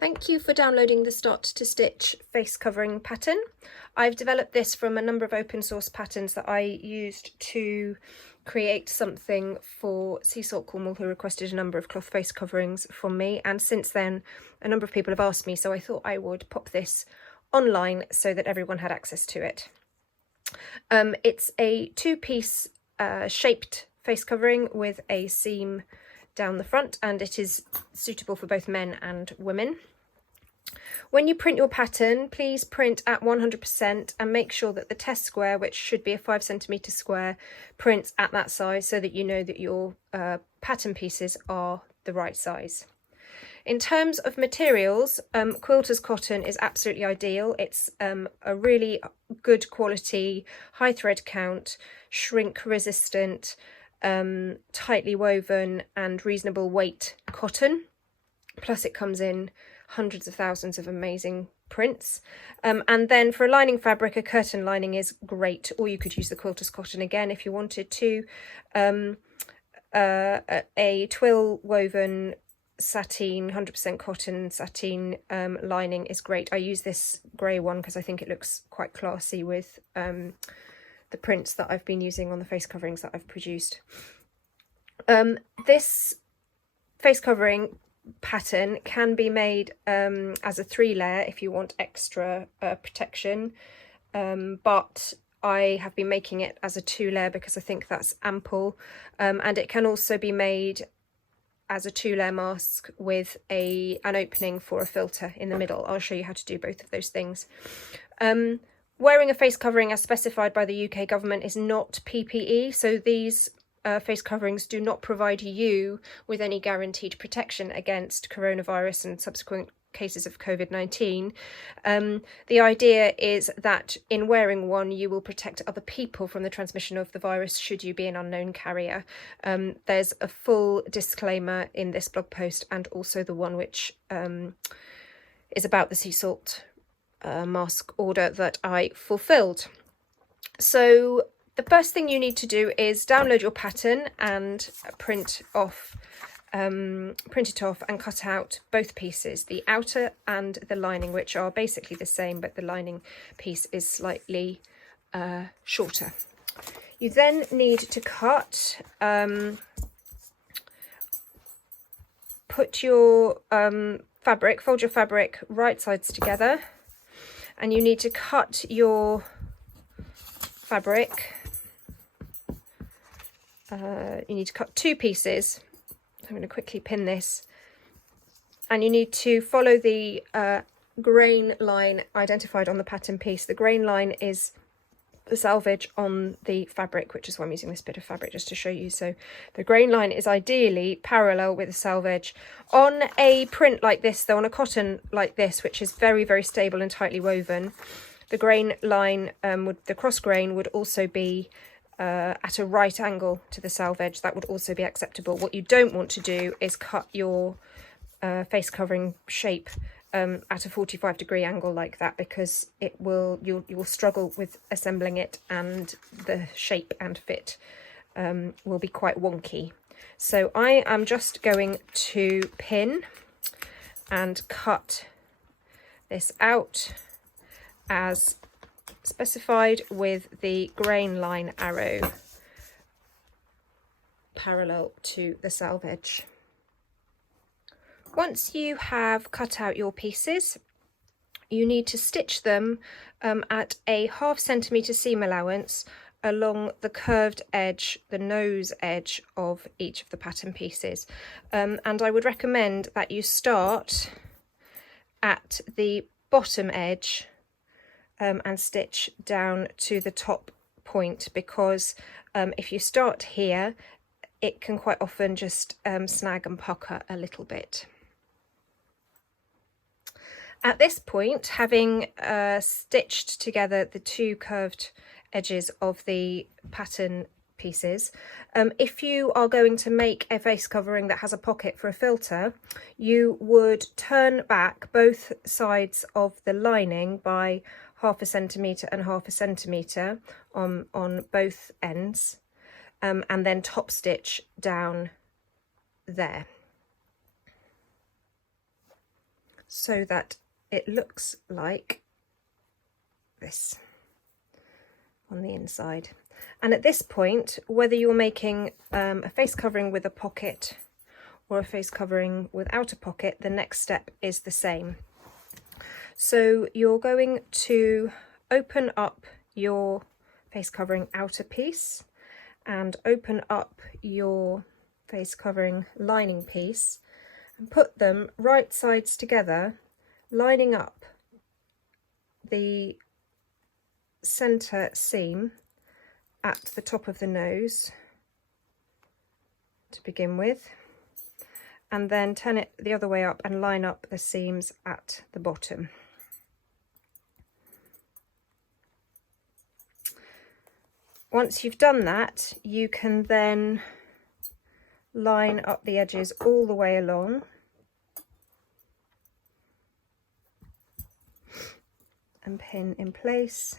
Thank you for downloading the Start to Stitch face covering pattern. I've developed this from a number of open source patterns that I used to create something for Sea Salt Cornwall, who requested a number of cloth face coverings from me, and since then a number of people have asked me, so I thought I would pop this online so that everyone had access to it. It's a two-piece shaped face covering with a seam down the front, and it is suitable for both men and women. When you print your pattern, please print at 100% and make sure that the test square, which should be a 5cm square, prints at that size so that you know that your pattern pieces are the right size. In terms of materials, quilter's cotton is absolutely ideal. It's a really good quality, high thread count, shrink resistant, tightly woven and reasonable weight cotton. Plus it comes in hundreds of thousands of amazing prints. And then for a lining fabric, a curtain lining is great, or you could use the quilter's cotton again if you wanted to. A twill woven sateen, 100% cotton sateen lining is great. I use this grey one because I think it looks quite classy with the prints that I've been using on the face coverings that I've produced. This face covering pattern can be made as a 3-layer if you want extra protection, but I have been making it as a 2-layer because I think that's ample, and it can also be made as a 2-layer mask with an opening for a filter in the middle. I'll show you how to do both of those things. Wearing a face covering as specified by the UK government is not PPE, so these face coverings do not provide you with any guaranteed protection against coronavirus and subsequent cases of COVID-19. The idea is that in wearing one you will protect other people from the transmission of the virus should you be an unknown carrier. There's a full disclaimer in this blog post and also the one which is about the sea salt mask order that I fulfilled. So the first thing you need to do is download your pattern and print it off and cut out both pieces, the outer and the lining, which are basically the same, but the lining piece is slightly shorter. You then need to cut, put your fabric, fold your fabric right sides together, and you need to cut your fabric. You need to cut 2 pieces. I'm going to quickly pin this, and you need to follow the grain line identified on the pattern piece. The grain line is the selvage on the fabric, which is why I'm using this bit of fabric just to show you. So the grain line is ideally parallel with the selvage. On a print like this, though, on a cotton like this, which is very, very stable and tightly woven, the grain line, the cross grain, would also be at a right angle to the selvage. That would also be acceptable. What you don't want to do is cut your face covering shape at a 45-degree angle like that, because you will struggle with assembling it and the shape and fit will be quite wonky. So I am just going to pin and cut this out as specified with the grain line arrow parallel to the selvage. Once you have cut out your pieces, you need to stitch them at a 0.5 centimetre seam allowance along the curved edge, the nose edge of each of the pattern pieces. And I would recommend that you start at the bottom edge and stitch down to the top point, because if you start here, it can quite often just snag and pucker a little bit. At this point, having stitched together the 2 curved edges of the pattern pieces, if you are going to make a face covering that has a pocket for a filter, you would turn back both sides of the lining by 0.5 centimetre and 0.5 centimetre on both ends, and then top stitch down there. so that it looks like this on the inside. And at this point, whether you're making a face covering with a pocket or a face covering without a pocket, the next step is the same. So you're going to open up your face covering outer piece and open up your face covering lining piece and put them right sides together, lining up the centre seam at the top of the nose to begin with, and then turn it the other way up and line up the seams at the bottom. Once you've done that, you can then line up the edges all the way along and pin in place.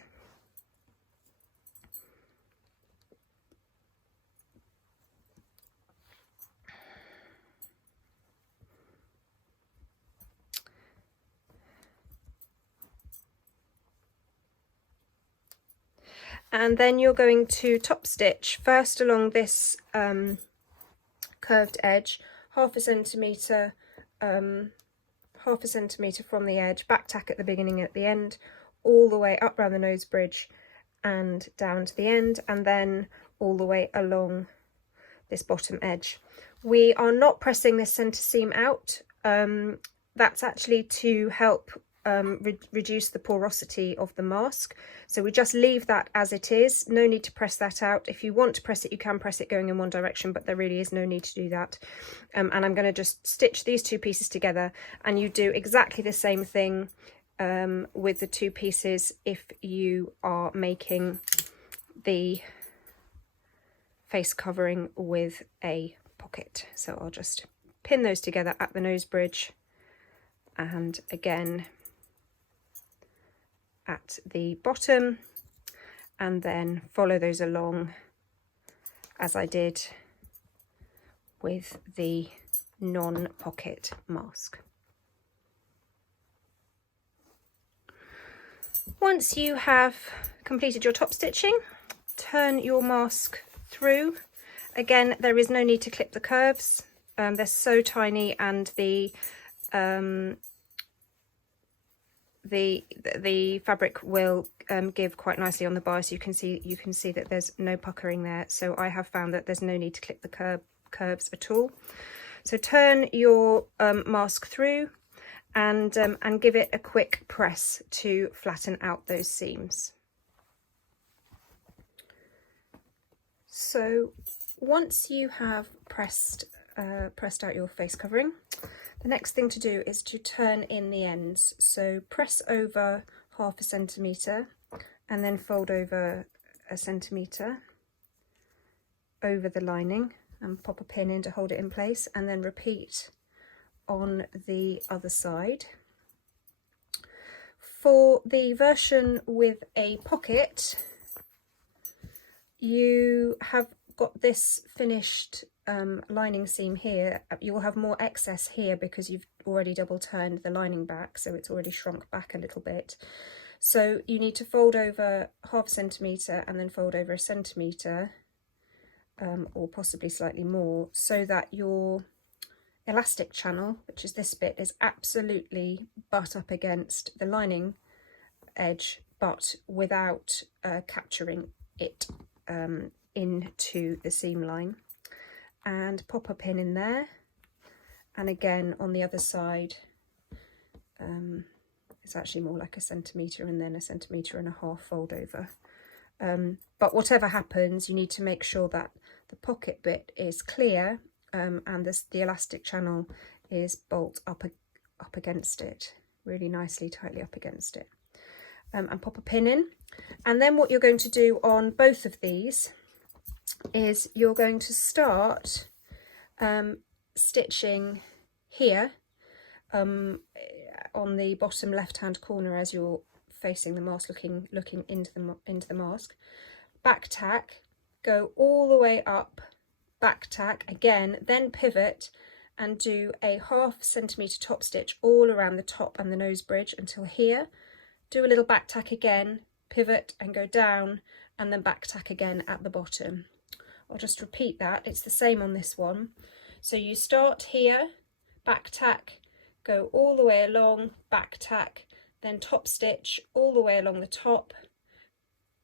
And then you're going to top stitch first along this curved edge, half a centimetre from the edge, back tack at the beginning and at the end, all the way up around the nose bridge and down to the end, and then all the way along this bottom edge. We are not pressing this centre seam out. That's actually to help reduce the porosity of the mask, so we just leave that as it is. No need to press that out. If you want to press it, you can press it going in one direction, but there really is no need to do that. And I'm going to just stitch these two pieces together, and you do exactly the same thing with the two pieces if you are making the face covering with a pocket. So I'll just pin those together at the nose bridge, and again at the bottom, and then follow those along as I did with the non-pocket mask. Once you have completed your top stitching, turn your mask through. Again, there is no need to clip the curves. They're so tiny, and the fabric will give quite nicely on the bias. You can see that there's no puckering there, so I have found that there's no need to clip the curves at all. So turn your mask through and give it a quick press to flatten out those seams. So once you have pressed out your face covering, the next thing to do is to turn in the ends. So press over half a centimetre and then fold over a centimetre over the lining and pop a pin in to hold it in place, and then repeat on the other side. For the version with a pocket, you have got this finished lining seam here. You will have more excess here because you've already double turned the lining back, so it's already shrunk back a little bit. So you need to fold over half a centimetre and then fold over a centimetre, or possibly slightly more, so that your elastic channel, which is this bit, is absolutely butt up against the lining edge, but without capturing it into the seam line. And pop a pin in there, and again on the other side it's actually more like a centimetre and then a centimetre and a half fold over. But whatever happens, you need to make sure that the pocket bit is clear and the elastic channel is bolt up against it, really nicely tightly up against it, and pop a pin in. And then what you're going to do on both of these is you're going to start stitching here on the bottom left hand corner as you're facing the mask, looking into the mask. Back tack, go all the way up, back tack again, then pivot and do a 1/2 centimetre top stitch all around the top and the nose bridge until here. Do a little back tack again, pivot and go down, and then back tack again at the bottom. I'll just repeat that, it's the same on this one. So you start here, back tack, go all the way along, back tack, then top stitch all the way along the top,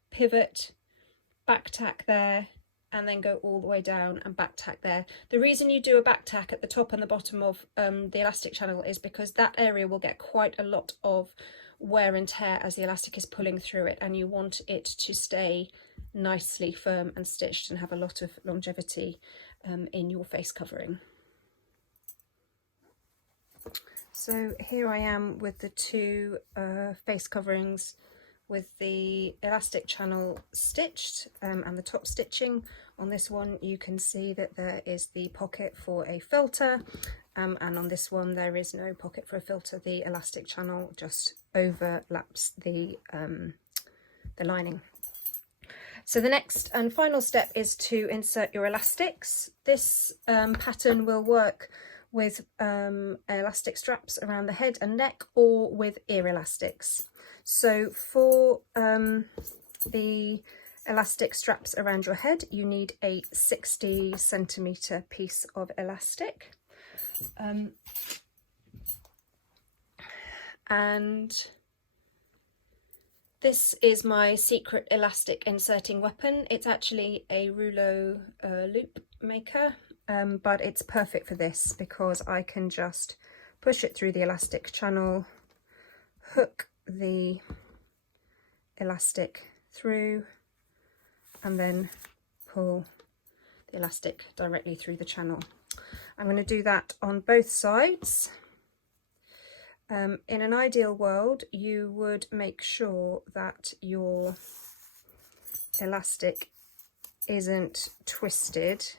pivot, back tack there, and then go all the way down and back tack there. The reason you do a back tack at the top and the bottom of the elastic channel is because that area will get quite a lot of wear and tear as the elastic is pulling through it, and you want it to stay nicely firm and stitched and have a lot of longevity in your face covering. So here I am with the two face coverings with the elastic channel stitched and the top stitching. On this one you can see that there is the pocket for a filter, and on this one there is no pocket for a filter. The elastic channel just overlaps the lining. So the next and final step is to insert your elastics. This pattern will work with elastic straps around the head and neck, or with ear elastics. So for the elastic straps around your head, you need a 60 centimetre piece of elastic. And this is my secret elastic inserting weapon. It's actually a rouleau loop maker, but it's perfect for this because I can just push it through the elastic channel, hook the elastic through, and then pull the elastic directly through the channel. I'm going to do that on both sides. In an ideal world, you would make sure that your elastic isn't twisted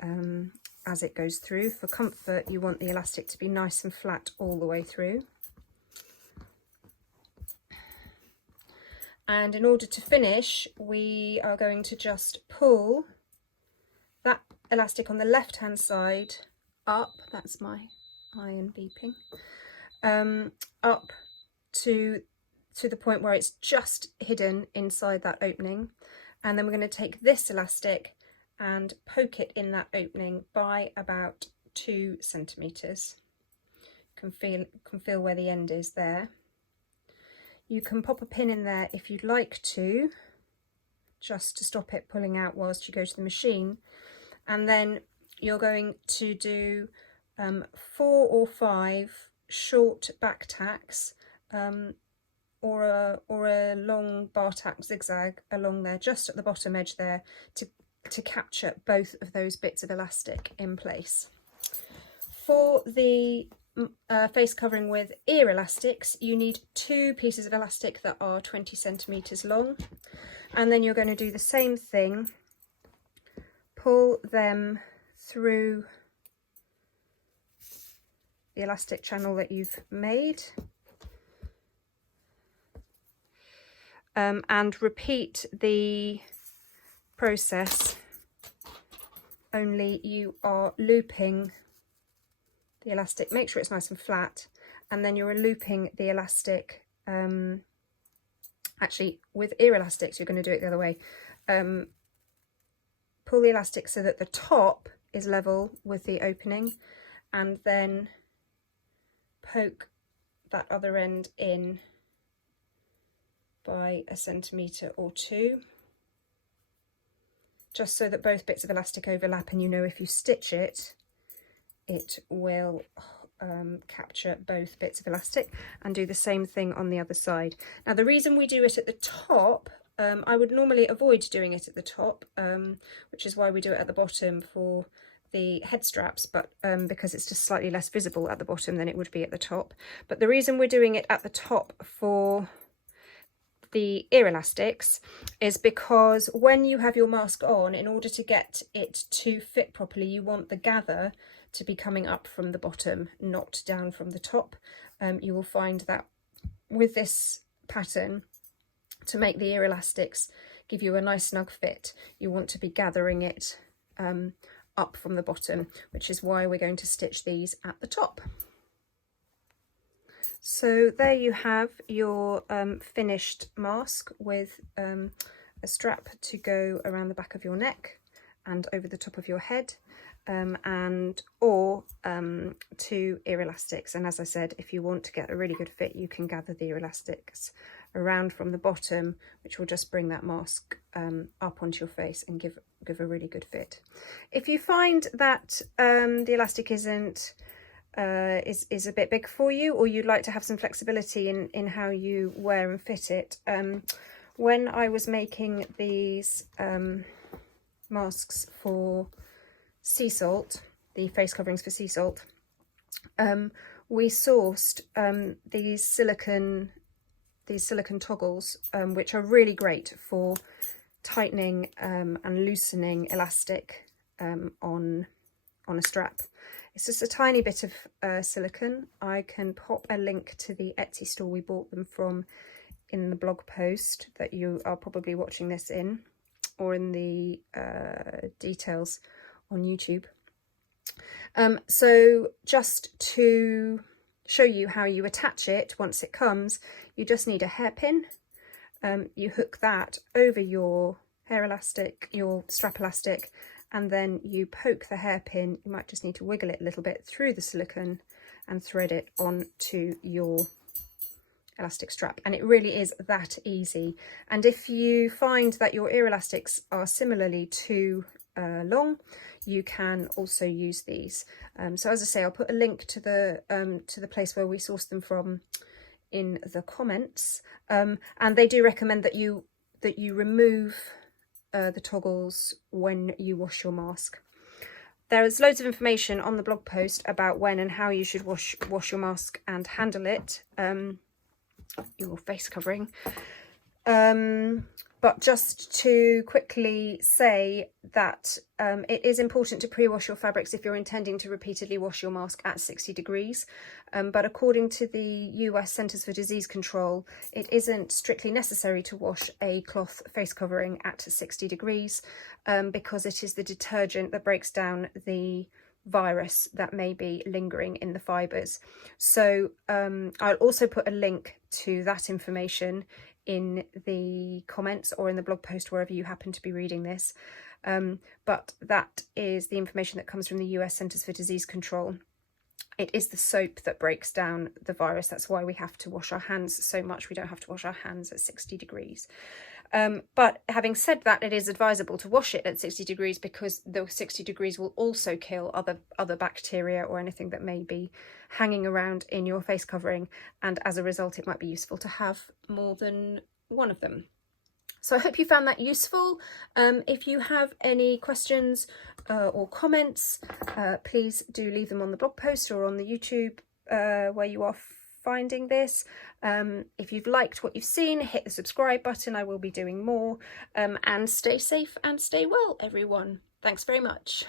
as it goes through. For comfort, you want the elastic to be nice and flat all the way through. And in order to finish, we are going to just pull that elastic on the left hand side up, that's my iron beeping, up to the point where it's just hidden inside that opening, and then we're going to take this elastic and poke it in that opening by about 2 centimetres. Can feel where the end is there. You can pop a pin in there if you'd like to, just to stop it pulling out whilst you go to the machine, and then you're going to do 4 or 5 short back tacks, or a long bar tack zigzag along there, just at the bottom edge there, to capture both of those bits of elastic in place. For the face covering with ear elastics, you need 2 pieces of elastic that are 20 centimetres long, and then you're going to do the same thing, pull them through the elastic channel that you've made, and repeat the process, only you are looping the elastic. Make sure it's nice and flat, and then you're looping the elastic. Actually, with ear elastics you're going to do it the other way. Pull the elastic so that the top is level with the opening, and then poke that other end in by 1 centimetre or 2, just so that both bits of elastic overlap, and you know if you stitch it, it will capture both bits of elastic. And do the same thing on the other side. Now the reason we do it at the top, I would normally avoid doing it at the top, which is why we do it at the bottom for the head straps, but because it's just slightly less visible at the bottom than it would be at the top. But the reason we're doing it at the top for the ear elastics is because when you have your mask on, in order to get it to fit properly, you want the gather to be coming up from the bottom, not down from the top. You will find that with this pattern, to make the ear elastics give you a nice snug fit, you want to be gathering it up from the bottom, which is why we're going to stitch these at the top. So there you have your finished mask with a strap to go around the back of your neck and over the top of your head, or 2 ear elastics. And as I said, if you want to get a really good fit, you can gather the ear elastics around from the bottom, which will just bring that mask up onto your face and give a really good fit. If you find that the elastic is a bit big for you, or you'd like to have some flexibility in how you wear and fit it, when I was making these masks for sea salt, the face coverings for sea salt, we sourced these silicone toggles, which are really great for tightening and loosening elastic on a strap. It's just a tiny bit of silicone. I can pop a link to the Etsy store we bought them from in the blog post that you are probably watching this in, or in the details on YouTube. So just to show you how you attach it once it comes, you just need a hairpin. You hook that over your hair elastic, your strap elastic, and then you poke the hairpin. You might just need to wiggle it a little bit through the silicone and thread it onto your elastic strap, and it really is that easy. And if you find that your ear elastics are similarly too long, you can also use these. So as I say, I'll put a link to the place where we sourced them from in the comments, and they do recommend that you remove the toggles when you wash your mask. There's loads of information on the blog post about when and how you should wash your mask and handle it, your face covering. But just to quickly say that it is important to pre-wash your fabrics if you're intending to repeatedly wash your mask at 60 degrees. But according to the US Centers for Disease Control, it isn't strictly necessary to wash a cloth face covering at 60 degrees because it is the detergent that breaks down the virus that may be lingering in the fibres. So I'll also put a link to that information in the comments or in the blog post, wherever you happen to be reading this. But that is the information that comes from the US Centers for Disease Control. It is the soap that breaks down the virus. That's why we have to wash our hands so much. We don't have to wash our hands at 60 degrees. But having said that, it is advisable to wash it at 60 degrees because the 60 degrees will also kill other bacteria or anything that may be hanging around in your face covering, and as a result it might be useful to have more than one of them. So I hope you found that useful. If you have any questions or comments, please do leave them on the blog post or on the YouTube where you are finding this. If you've liked what you've seen, hit the subscribe button. I will be doing more. And stay safe and stay well, everyone. Thanks very much.